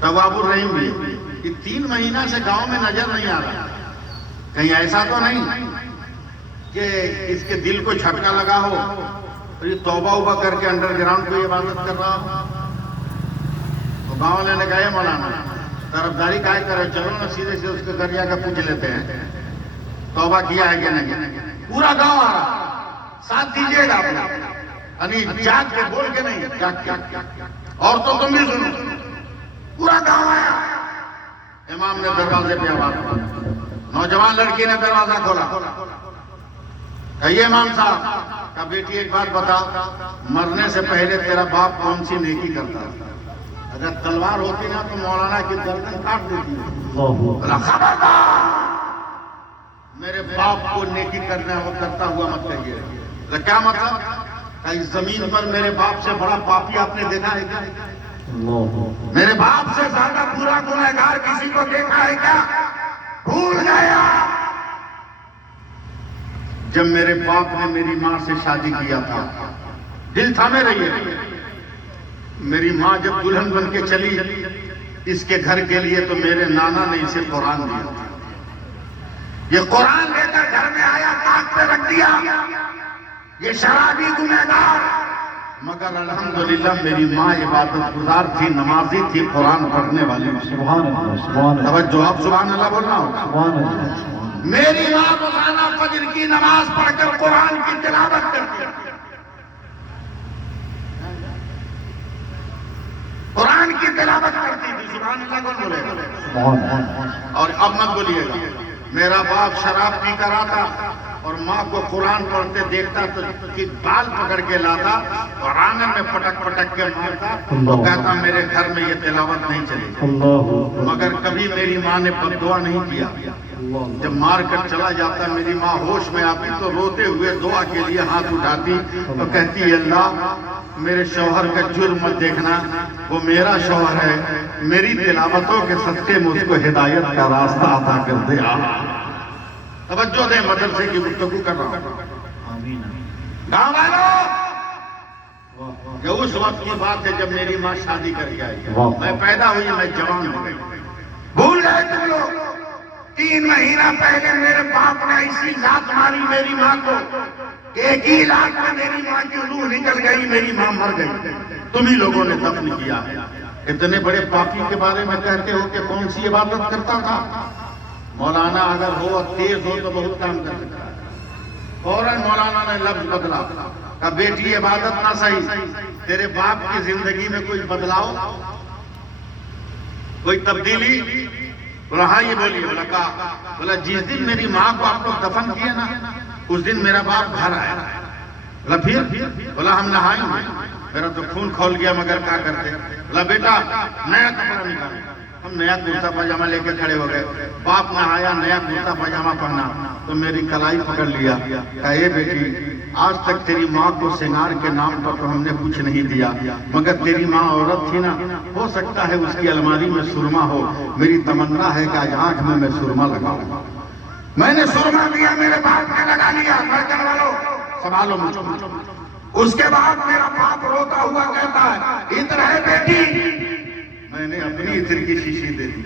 تواب الرحیم بھی یہ 3 مہینہ سے گاؤں میں نظر نہیں آ رہا. کہیں ایسا تو نہیں کہ اس کے دل کو جھٹکا لگا ہو اور یہ توبہ اوبہ کر کے انڈر گراؤنڈ کو عبادت کر رہا ہو. تو گاؤں والے نے کہا مولانا طرفداری کاہے کرے, چلو نا سیدھے سے اس کے گھر جا کر پوچھ لیتے ہیں توبہ کیا ہے کہ نہیں. پورا گاؤں آ رہا, ساتھ دیجیے گا یعنی جاگ کے بول کے نہیں, اور تو تم بھی سنو. پورا گاؤں آیا, امام نے دروازے پہ آواز دی, نوجوان لڑکی نے دروازہ کھولا. کہیے امام صاحب کا بیٹی ایک بات بتا, مرنے سے پہلے تیرا باپ کون سی نیکی کرتا ہے؟ اگر تلوار ہوتی نا تو مولانا کی گردن کاٹ دیتی. خبردار میرے باپ کو نیکی کرنا وہ کرتا ہوا مت کہیے. کیا مطلب؟ کہ زمین پر میرے باپ سے بڑا پاپی آپ نے دیکھا ہے کیا؟ میرے باپ سے زیادہ برا گنہگار کسی کو دیکھا ہے کیا؟ بھول گیا. جب میرے باپ نے میری ماں سے شادی کیا تھا, دل تھامے رہیے, میری ماں جب دلہن بن کے چلی اس کے گھر کے لیے تو میرے نانا نے اسے قرآن دیا. یہ قرآن لے کر گھر میں آیا, تاک پہ رکھ دیا. یہ شرابی گنہگار, مگر الحمدللہ میری ماں عبادت گزار تھی, نمازی تھی, قرآن پڑھنے والی. سبحان اللہ, سبحان اللہ, توجہ, آپ سبحان اللہ بولنا ہو. سبحان اللہ. میری ماں روزانہ فجر کی نماز پڑھ کر قرآن کی تلاوت کرتی, قرآن کی تلاوت کرتی تھی. سبحان اللہ کون بولے گا؟ سبحان اللہ. اور اب مت بولیے گا. میرا باپ شراب پی کر آتا اور ماں کو قرآن پڑھتے دیکھتا تو بال پکڑ کے لاتا اور آنگن میں پٹک پٹک کے مارتا اور کہتا میرے گھر میں یہ تلاوت نہیں چلے گی. مگر کبھی میری ماں نے بد دعا نہیں کیا. جب مار کر چلا جاتا میری ماں ہوش میں آتی تو روتے ہوئے دعا کے لیے ہاتھ اٹھاتی اور کہتی اللہ میرے شوہر کا جرم مت دیکھنا, وہ میرا شوہر ہے, میری تلاوتوں کے صدقے میں اس کو ہدایت کا راستہ عطا کر دے. توجہ دیں, مدرسے کی گفتگو کر رہا ہوں. گاؤں والوں, یہ اس وقت کی بات ہے جب میری ماں شادی کر کے آئی. میں پیدا ہوئی, میں جوان ہو گئی. بھول گئے تم لوگ, 3 مہینہ پہلے میرے باپ نے ایسی لات ماری میری ماں کو, ایک ہی لات میں میری ماں کی روح نکل گئی, میری ماں مر گئی. تم ہی لوگوں نے دفن کیا ہے. اتنے بڑے پاپی کے بارے میں کہتے ہو کہ کون سی عبادت کرتا تھا. مولانا اگر ہو اور تیز ہو تو بہت کام کر سکتا ہے. فوراً مولانا نے لفظ بدلا, کہ بیٹی عبادت نہ صحیح, تیرے باپ کی زندگی میں کوئی بدلاؤ, کوئی تبدیلی؟ بولا ہاں یہ بولیے. بولا جس دن میری ماں کو آپ لوگ دفن کیے نا اس دن میرا باپ گھر آیا. بولا پھر؟ بولا ہم نہائیں گے. میرا تو خون کھول گیا مگر کیا کرتے. بولا بیٹا نیا کپڑا نکالو. ہم نیا کرتا پاجامہ لے کے کھڑے ہو گئے. باپ نے آیا, نیا کرتا پاجامہ پہنا تو میری کلائی پکڑ لیا, کہا اے بیٹی آج تک تیری ماں کو سنگار کے نام پر تو ہم نے کچھ نہیں دیا, مگر تیری ماں عورت تھی نا, ہو سکتا ہے اس کی الماری میں سرما ہو. میری تمنا ہے کہ آج آنکھ میں سرما لگاؤں. میں نے سرما دیا, میرے باپ نے لگا لیا. برتن والوں سنبھالو مجھ کو. اس کے بعد میرا باپ روتا ہوا کہتا ہے ادھر ہے بیٹی. میں نے اپنی عطر کی شیشی دے دی.